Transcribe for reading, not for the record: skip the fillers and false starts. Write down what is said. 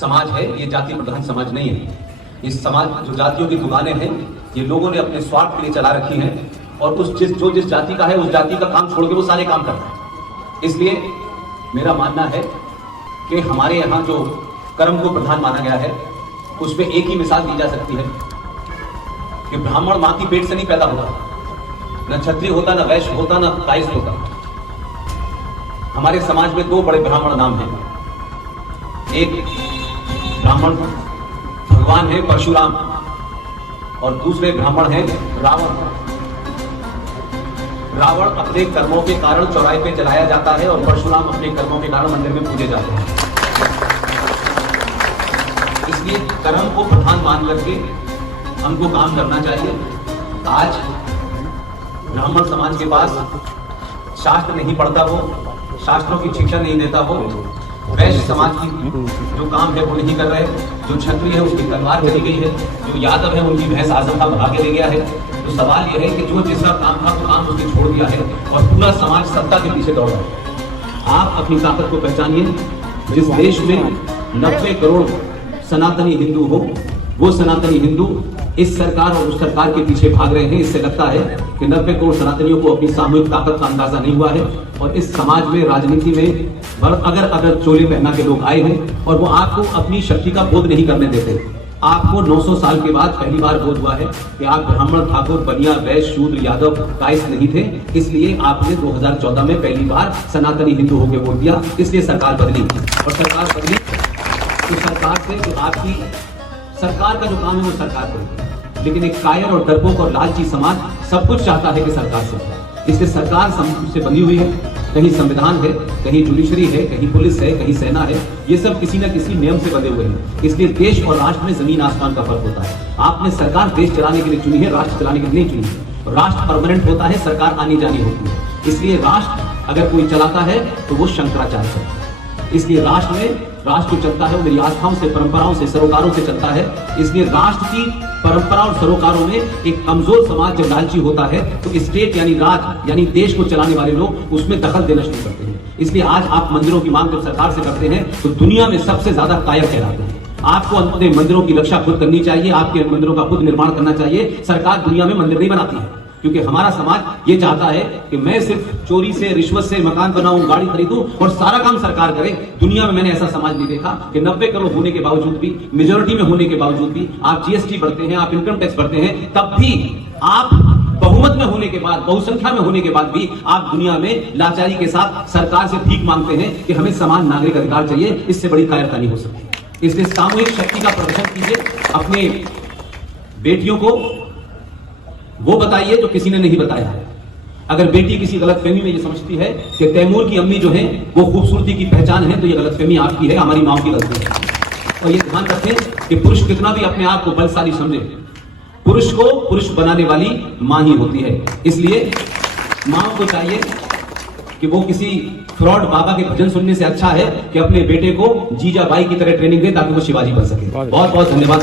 समाज है ये जाति प्रधान समाज नहीं है। इस समाज जो जातियों की दुकानें हैं ये लोगों ने अपने स्वार्थ के लिए चला रखी हैं और जिस जाति का है उस जाति का काम छोड़ के वो सारे काम करता है। इसलिए मेरा मानना है कि हमारे यहाँ जो कर्म को प्रधान माना गया है उस पर एक ही मिसाल दी जा सकती है कि ब्राह्मण मां की पेट से नहीं पैदा होता, न क्षत्रिय होता, न वैश्य होता, न कायस्थ होता। हमारे समाज में दो बड़े ब्राह्मण नाम हैं। एक ब्राह्मण भगवान है परशुराम और दूसरे ब्राह्मण है रावण। रावण अपने कर्मों के कारण चौराहे पे जलाया जाता है और परशुराम अपने कर्मों के कारण मंदिर में पूजे जाते हैं। इसलिए कर्म को प्रधान मान करके हमको काम करना चाहिए। आज ब्राह्मण समाज के पास शास्त्र नहीं पढ़ता हो, शास्त्रों की शिक्षा नहीं देता हो, वैश्य समाज की जो काम है वो नहीं कर रहे, जो क्षत्रिय है उसकी तलवार चली गई है, जो यादव है उनकी भैंस आजम था भगा के ले गया है। तो सवाल यह है कि जो जिसका काम था वो काम उसने छोड़ दिया है और पूरा समाज सत्ता के पीछे दौड़ रहा है। आप अपनी ताकत को पहचानिए। जिस देश में 90 करोड़ सनातनी हिंदू हो, वो सनातनी हिंदू इस सरकार और उस सरकार के पीछे भाग रहे हैं। इससे लगता है कि 90 करोड़ सनातनियों को अपनी सामूहिक ताकत का अंदाजा नहीं हुआ है और इस समाज में राजनीति में अगर चोले पहना के लोग आए हैं और वो आपको अपनी शक्ति का बोध नहीं करने देते। आपको 900 साल के बाद पहली बार बोध हुआ है कि आप ब्राह्मण, ठाकुर, बनिया, वैश्य, शूद्र, यादव, कायस्थ नहीं थे। इसलिए आपने 2014 में पहली बार सनातनी हिंदू होकर वोट दिया। इसलिए सरकार बदली और सरकार बदली तो सरकार से जो आपकी सरकार का जो काम है वो सरकार करेगी, लेकिन एक कायर और डरपोक और लालची समाज सब कुछ चाहता है कि सरकार से। इसलिए सरकार से बंधी हुई है। कहीं संविधान है, कहीं जुडिशरी है, कहीं पुलिस है, कहीं सेना है। ये सब किसी न किसी नियम से बंधे हुए हैं। इसलिए देश और राष्ट्र में जमीन आसमान का फर्क होता है। आपने सरकार देश चलाने के लिए चुनी है, राष्ट्र चलाने के लिए नहीं चुनी है। राष्ट्र परमानेंट होता है, सरकार आनी जानी होती है। इसलिए राष्ट्र अगर कोई चलाता है तो वो शंकराचार्य है। इसलिए राष्ट्र जो चलता है वो मेरी आस्थाओं से, परंपराओं से, सरोकारों से चलता है। इसलिए राष्ट्र की परंपरा और सरोकारों में एक कमजोर समाज जब लालची होता है तो स्टेट यानी राज यानी देश को चलाने वाले लोग उसमें दखल देना शुरू करते हैं। इसलिए आज आप मंदिरों की मांग जब सरकार से करते हैं तो दुनिया में सबसे ज्यादा कायर कहलाते हैं। आपको अपने मंदिरों की रक्षा खुद करनी चाहिए, आपके मंदिरों का खुद निर्माण करना चाहिए। सरकार दुनिया में मंदिर नहीं बनाती है, क्योंकि हमारा समाज ये चाहता है कि मैं सिर्फ चोरी से, रिश्वत से मकान बनाऊं, गाड़ी खरीदूं और सारा काम सरकार करे। दुनिया में मैंने ऐसा समाज नहीं देखा कि 90 करोड़ होने के बावजूद भी, मेजोरिटी में होने के बावजूद भी आप जीएसटी भरते हैं, आप इनकम टैक्स भरते हैं, तब भी आप बहुमत में होने के बाद, बहुसंख्या में होने के बाद भी आप दुनिया में लाचारी के साथ सरकार से भीख मांगते हैं कि हमें समान नागरिक अधिकार चाहिए। इससे बड़ी कायरता नहीं हो सकती। इसलिए सामूहिक शक्ति का प्रदर्शन कीजिए। अपने बेटियों को वो बताइए जो किसी ने नहीं बताया है। अगर बेटी किसी गलतफहमी में ये समझती है कि तैमूर की अम्मी जो है वो खूबसूरती की पहचान है, तो ये गलतफहमी आपकी है, हमारी माओ की गलती है। और ये ध्यान रखें कि पुरुष कितना भी अपने आप को बलशाली समझे, पुरुष को पुरुष बनाने वाली मां ही होती है। इसलिए मां को चाहिए कि वो किसी फ्रॉड बाबा के भजन सुनने से अच्छा है कि अपने बेटे को जीजाबाई की तरह ट्रेनिंग दे ताकि वो शिवाजी बन सके। बहुत बहुत धन्यवाद।